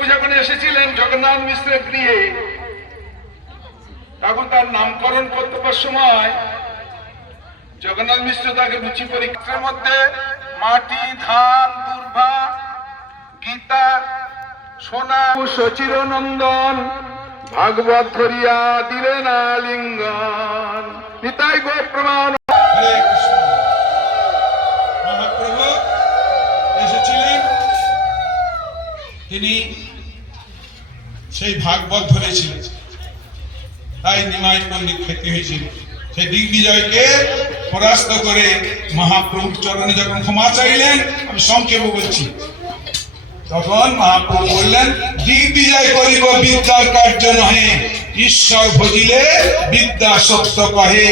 মহাপ্রভু যখন এসেছিলেন জগন্নাথ মিশ্রের গৃহে, তখন তার নামকরণ করতে সময় জগন্নাথ মিশ্র তাকে রুচি পরীক্ষার মধ্যে মাটি, ধান, দুর্ভা, গীতা, সোনা, সচির নন্দন ভাগবত ধরিয়া দিলেন আলিঙ্গন। নিতাই গো প্রমাণ। হরে কৃষ্ণ। মহাপ্রভু এসেছিলেন, তিনি সেই ভাগবত ধরেছিলেন, তাই নিমাই পণ্ডিত খ্যাতি হয়েছিল। সেই দিগ্বিজয়কে পরাস্ত করে মহাপ্রভুর চরণে যখন ক্ষমা চাইলেন, আমি সংক্ষেপে বলছি, তখন মহাপ্রভু বললেন, দিগ্বিজয় করিব বিদ্যার কার্য নহে, ঈশ্বর ভজিলে বিদ্যা সত্য কহে।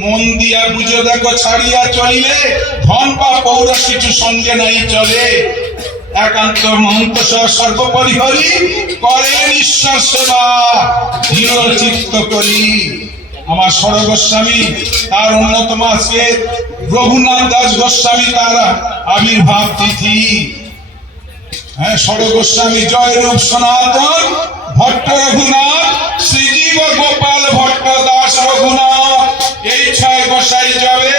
মন দিয়া বুঝো দেখো ছাড়িয়া চলিলে, ধন বা পৌরস কিছু সঙ্গে নাই চলে। একান্ত মহন্ত সর্বোপরি হরি, করেন ঈশ্বর সেবা দৃঢ় চিত্ত করি। আমার ষড় গোস্বামী তার অন্যতম আজকে রঘুনাথ দাস গোস্বামী তার আবির্ভাব তিথি। হ্যাঁ, ষড় গোস্বামী জয় রূপ সনাতন ভট্ট রঘুনাথ, শ্রীজীব গোপাল ভট্ট দাস রঘুনাথ। এই ছয় গোসাই যাবে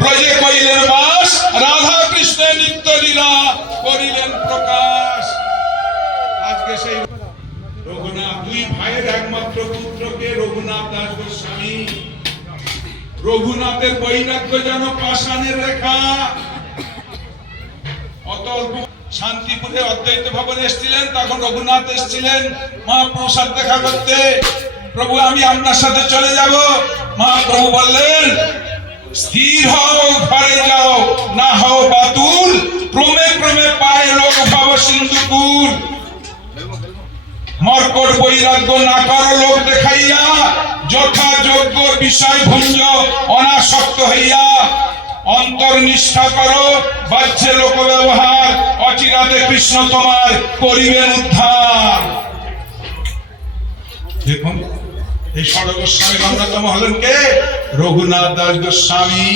ব্রজে কইলেন বাস, রাধা কৃষ্ণের নিত্য লীলা করিলেন প্রকাশ। আজকে সেই রঘুনাথ, দুই ভাইয়ের একমাত্র পুত্রকে রঘুনাথ দাস গোস্বামী। রঘুনাথের বৈরাগ্য যেন পাষাণের রেখা। অতল শান্তিপুরে অদ্বৈত ভবনে এসেছিলেন, তখন রঘুনাথ এসেছিলেন মহাপ্রভুর সাথে দেখা করতে। প্রভু, আমি আপনার সাথে চলে যাব। মহাপ্রভু বললেন, স্থির হও, ঘরে যাও, না হও বাতুল, ক্রমে ক্রমে পায় লোক ভব সিন্ধুকুল। মর্কট বৈরাগ্য না করো লোক দেখাইয়া, যথাযোগ্য বিষয় ভুঞ্জ অনাসক্ত হইয়া। অন্তর্নিষ্ঠা করো, বাহ্যে লোক ব্যবহার, অচিরাতে কৃষ্ণ তোমার করিবেন উদ্ধার। দেখুন, এই ষড় গোস্বামীর অন্যতম হলেন কে? রঘুনাথ দাস গোস্বামী।